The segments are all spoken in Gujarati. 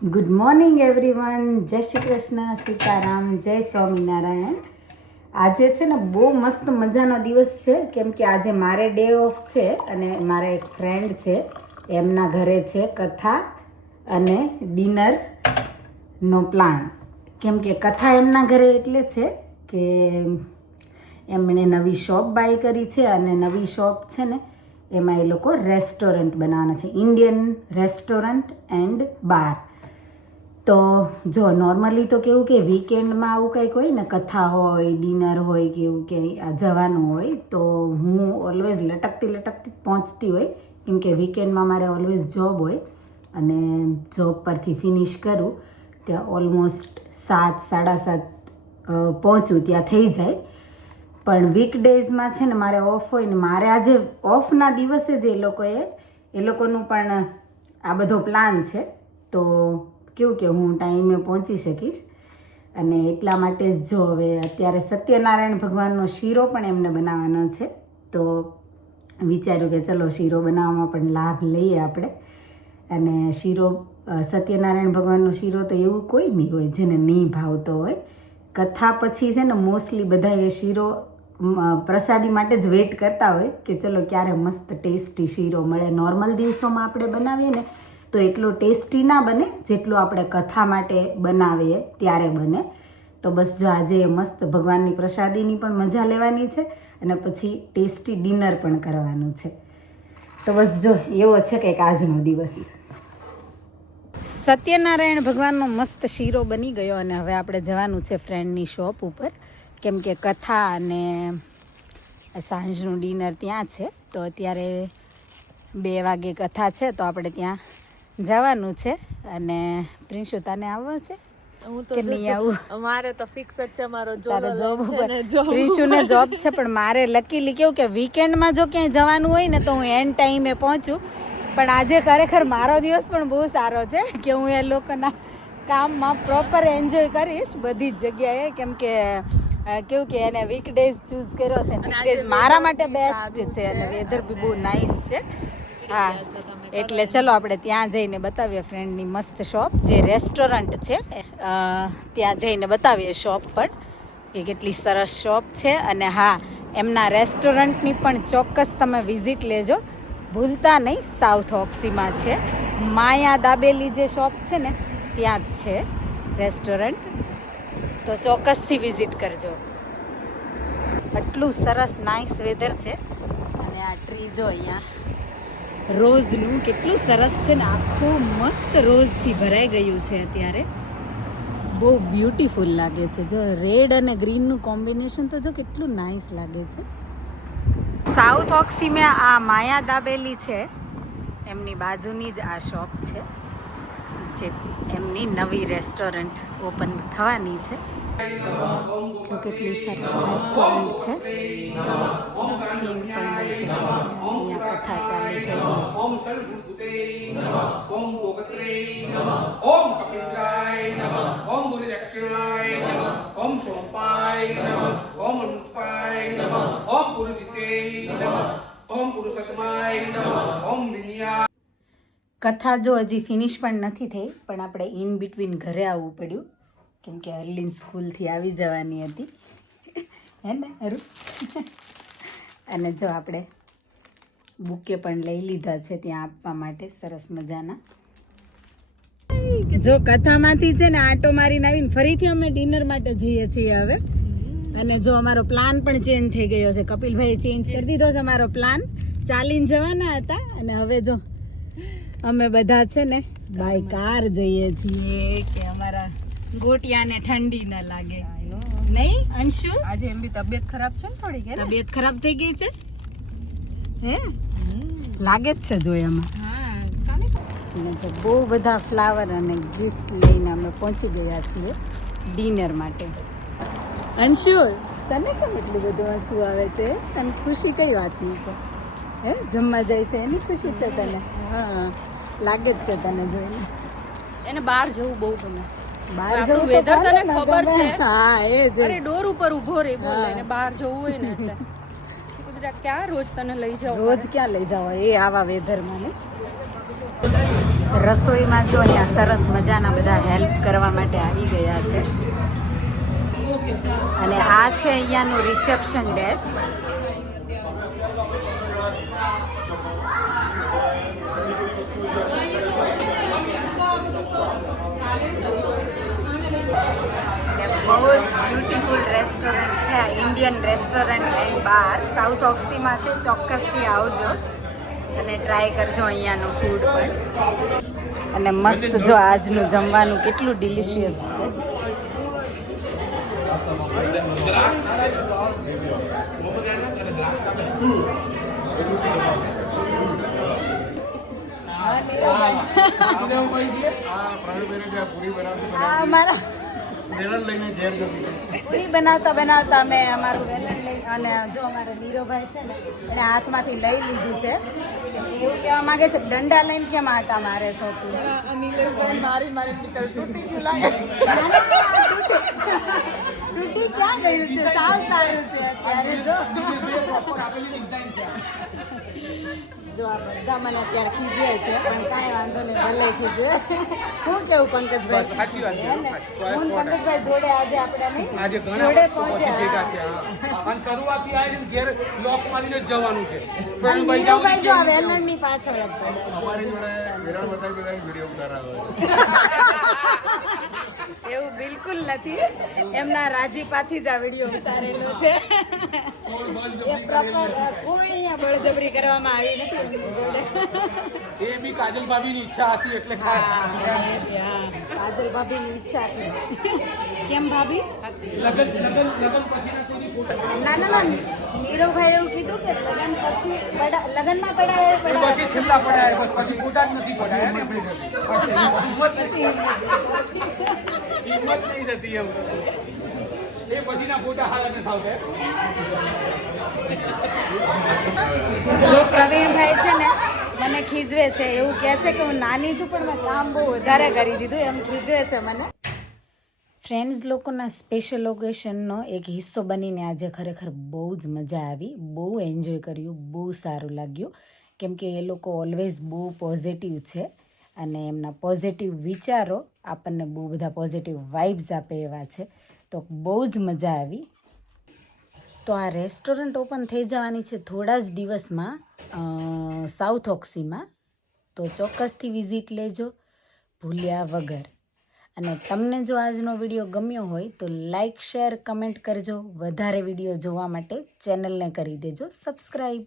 Good morning everyone. જય શ્રી કૃષ્ણ, સીતારામ, જય સ્વામિનારાયણ. આજે છે ને બહુ મસ્ત મજાનો દિવસ છે, કેમ કે આજે મારે ડે ઓફ છે અને મારા એક ફ્રેન્ડ છે એમના ઘરે છે કથા અને ડિનરનો પ્લાન. કેમ કે કથા એમના ઘરે એટલે છે કે એમણે નવી શોપ બાય કરી છે અને નવી શોપ છે ને એમાં એ લોકો રેસ્ટોરન્ટ બનાવવાના છે, ઇન્ડિયન રેસ્ટોરન્ટ એન્ડ બાર. તો જો નોર્મલી તો કેવું કે વીકેન્ડમાં આવું કંઈક હોય ને, કથા હોય, ડિનર હોય કે એવું કે જવાનું હોય, તો હું ઓલવેઝ લટકતી પહોંચતી હોય, કેમ કે વીકેન્ડમાં મારે ઓલવેઝ જોબ હોય અને જોબ પરથી ફિનિશ કરું ત્યાં ઓલમોસ્ટ 7-7:30 પહોંચું ત્યાં થઈ જાય. પણ વીકડેઝમાં છે ને મારે ઓફ હોય ને, મારે આજે ઓફના દિવસે જ એ લોકોનું પણ આ બધો પ્લાન છે. તો કેવું કે હું ટાઈમે પહોંચી શકીશ અને એટલા માટે જ જો હવે અત્યારે સત્યનારાયણ ભગવાનનો શીરો પણ એમને બનાવવાનો છે, તો વિચાર્યું કે ચલો શીરો બનાવવામાં પણ લાભ લઈએ આપણે. અને શીરો સત્યનારાયણ ભગવાનનો શીરો તો એવું કોઈ નહીં હોય જેને નહીં ભાવતો હોય. કથા પછી છે ને મોસ્ટલી બધા એ શીરો પ્રસાદી માટે જ વેઇટ કરતા હોય કે ચલો ક્યારે મસ્ત ટેસ્ટી શીરો મળે. નોર્મલ દિવસોમાં આપણે બનાવીએ ને તો એટલો ટેસ્ટી ના બને જેટલો આપણે કથા માટે બનાવીએ ત્યારે બને. તો બસ જો આજે મસ્ત ભગવાનની પ્રસાદીની પણ મજા લેવાની છે અને પછી ટેસ્ટી ડિનર પણ કરવાનું છે. તો બસ જો એવો છે કંઈક આજનો દિવસ. સત્યનારાયણ ભગવાનનો મસ્ત શીરો બની ગયો અને હવે આપણે જવાનું છે ફ્રેન્ડની શોપ ઉપર, કેમ કે કથા અને સાંજનું ડિનર ત્યાં છે. તો અત્યારે 2 વાગે કથા છે તો આપણે ત્યાં જવાનું છે. અને પ્રિન્શુ તને આવવું છે કે નહીં આવું? અમારે તો ફિક્સ જ છે, મારો જોબ પ્રિન્શુને જોબ છે, પણ મારે લકીલી કેવું કે વીકેન્ડમાં જો ક્યાંય જવાનું હોય ને તો હું એન્ડ ટાઈમે પહોંચું. પણ આજે ખરેખર મારો દિવસ પણ બહુ સારો છે કે હું એ લોકોના કામમાં પ્રોપર એન્જોય કરીશ બધી જ જગ્યાએ, કેમ કે કેવું કે એને વીકડેઝ ચૂઝ કર્યો છે. વીકડેઝ મારા માટે બેસ્ટ છે અને વેધર બી બહુ નાઇસ છે. હા, એટલે ચલો આપણે ત્યાં જઈને બતાવીએ ફ્રેન્ડની મસ્ત શોપ, જે રેસ્ટોરન્ટ છે ત્યાં જઈને બતાવીએ શોપ પણ કે કેટલી સરસ શોપ છે. અને હા, એમના રેસ્ટોરન્ટની પણ ચોક્કસ તમે વિઝિટ લેજો, ભૂલતા નહીં. સાઉથ ઓક્સીમાં છે, માયા દાબેલી જે શોપ છે ને ત્યાં જ છે રેસ્ટોરન્ટ, તો ચોક્કસથી વિઝિટ કરજો. આટલું સરસ નાઇસ વેધર છે અને આ ટ્રી જો અહીંયા રોઝનું કેટલું સરસ છે ને, આખું મસ્ત રોઝથી ભરાઈ ગયું છે અત્યારે. બહુ બ્યુટીફુલ લાગે છે. જો રેડ અને ગ્રીનનું કોમ્બિનેશન તો જો કેટલું નાઇસ લાગે છે. સાઉથ ઓક્સીમાં આ માયા દાબેલી છે, એમની બાજુની જ આ શોપ છે, જે એમની નવી રેસ્ટોરન્ટ ઓપન થવાની છે. જો કેટલી સરસ રેસ્ટોરન્ટ છે. થીમ પણ બહુ સરસ છે. અહીંયા કથા ચાલુ થઈ ગઈ છે. ઓમ સર્વભૂતે નમઃ, ઓમ ગોગત્રે નમઃ, ઓમ કપિન્દ્રાય નમઃ, ઓમ મુનિદક્ષિણાય નમઃ, ઓમ સોમપાય નમઃ, ઓમ અનુત્પાય નમઃ, ઓમ પુરુદિતે નમઃ, ઓમ પુરુષોત્તમાય નમઃ, ઓમ વિનયા. કથા જો હજી ફિનિશ પણ નથી થઈ, પણ આપણે ઇન બિટવીન ઘરે આવવું પડ્યું કેમ કે અર્લીન સ્કૂલથી આવી જવાની હતી, હે ને અરુ? અને જો આપણે બુકે પણ લઈ લીધા છે ત્યાં આપવા માટે સરસ મજાના. જો કથામાંથી છે ને આટો મારીને આવીને ફરીથી અમે ડિનર માટે જઈએ છીએ હવે. અને જો અમારો પ્લાન પણ ચેન્જ થઈ ગયો છે, કપિલભાઈ ચેન્જ કરી દીધો છે અમારો પ્લાન. ચાલીને જવાના હતા અને હવે જો અમે બધા છે ને બાય કાર જઈએ છીએ કે અમારા ગોટિયાને ઠંડી ન લાગે. નહીં અંશુ? આજે એમ બી તબિયત ખરાબ છે ને થોડી, કે તબિયત ખરાબ થઈ ગઈ છે, હે લાગે જ છે જોયામાં. અને જો બહુ બધા ફ્લાવર અને ગિફ્ટ લઈને અમે પહોંચી ગયા છીએ ડિનર માટે. અંશુ, તને કેમ એટલું બધું હસવું આવે છે? તને ખુશી કઈ વાતની છે? હે જમવા જાય છે એની ખુશી છે તને? હા, લાગે જ છે તને જોઈને. એને બહાર જવું બહુ ગમે. બહાર આપણું જવું વેધર તને ખબર છે. હા, એ જ. અરે ડોર ઉપર ઊભો રહે બોલે, એને બહાર જવું હોય ને એટલે ક્યાં રોજ તને લઈ જાવ? રોજ ક્યાં લઈ જાવ એ આવા વેધરમાં ને? રસોઈમાં જો અહીંયા સરસ મજાના બધા હેલ્પ કરવા માટે આવી ગયા છે અને આ છે અહીંયાનું રિસેપ્શન ડેસ્ક. બહુ જ બ્યુટીફુલ રેસ્ટોરન્ટ છે આ, Indian restaurant and bar South ઓક્સીમાં છે. ચોક્કસથી આવજો અને ટ્રાય કરજો અહીંયાનું ફૂડ પણ. અને મસ્ત જો આજનું જમવાનું કેટલું ડિલિશિયસ છે. અમારા પૂરી બનાવતા બનાવતા અમે અમારું વેલણ લઈ અને જો અમારે નીરોભાઈ છે ને એને હાથમાંથી લઈ લીધું છે. એવું કહેવા માંગે છે કે દંડા લઈને કેમ આટા મારે છો તું? મારી તૂટી ગયું લાગે. તૂટી ક્યાં ગયું છે? સાવ સારું છે અત્યારે. જો આ બધા મને અત્યારે ખીજવે છે પણ કાંઈ વાંધો નહીં, ભલે ખીજવે. શું કેવું પંકજભાઈ? હું પંકજભાઈ જોડે આજે આપણે નહીં જોડે પહોંચ્યા. અને શરૂઆતથી આ છે ઘેર લોક મારીને જ જવાનું છે. નીરુભાઈ જો આ વેલણની પાછળ જ પડે. અમારી જોડે વિરાણ બતાવી વિડીયો ઉતારાવે. એવું બિલકુલ નથી. એમના રાજીપાથી જ આ વિડીયો ઉતારેલો છે. એ proper કોઈ અહીંયા બળજબરી કરવામાં આવી નથી એમની જોડે. એ બી કાજલ ભાભીની ઈચ્છા હતી એટલે હા, કાજલ ભાભીની ઈચ્છા હતી. કેમ ભાભી? લગન પછીના કોઈની ફોટો ના ના ના, નીરવભાઈ એવું કીધું કે લગન પછી લગનમાં પડાવે પછી છેલ્લા પડાય બસ, પછી ફોટા જ નથી પડાય. પછી હિંમત નહીં થતી એમ. એ પછીના ફોટા હારા નથી આવતા. જો પ્રવીણભાઈ છે ને મને ખીજવે છે, એવું કહે છે કે હું નાની છું પણ મેં કામ બહુ વધારે કરી દીધું, એમ ખીજવે છે મને. ફ્રેન્ડ્સ લોકોના સ્પેશિયલ ઓકેશનનો એક હિસ્સો બનીને આજે ખરેખર બહુ જ મજા આવી, બહુ એન્જોય કર્યું, બહુ સારું લાગ્યું. કેમ કે એ લોકો ઓલવેઝ બહુ પોઝિટિવ છે અને એમના પોઝિટિવ વિચારો આપણને બહુ બધા પોઝિટિવ વાઇબ્સ આપે એવા છે. તો બહુ જ મજા આવી. તો આ રેસ્ટોરન્ટ ઓપન થઈ જવાની છે થોડા જ દિવસમાં સાઉથ ઓક્સીમાં. તો ચોક્કસથી વિઝિટ લેજો ભૂલ્યા વગર. અને તમને જો આજનો વિડીયો ગમ્યો હોય તો લાઇક શેર કમેન્ટ કરજો. વધારે વિડીયો જોવા માટે ચેનલને કરી દેજો subscribe.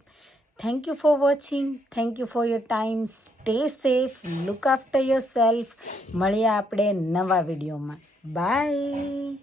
Thank you for watching. Thank you for your time. Stay safe, look after your self. મળીએ આપણે નવા વિડીયોમાં. બાય.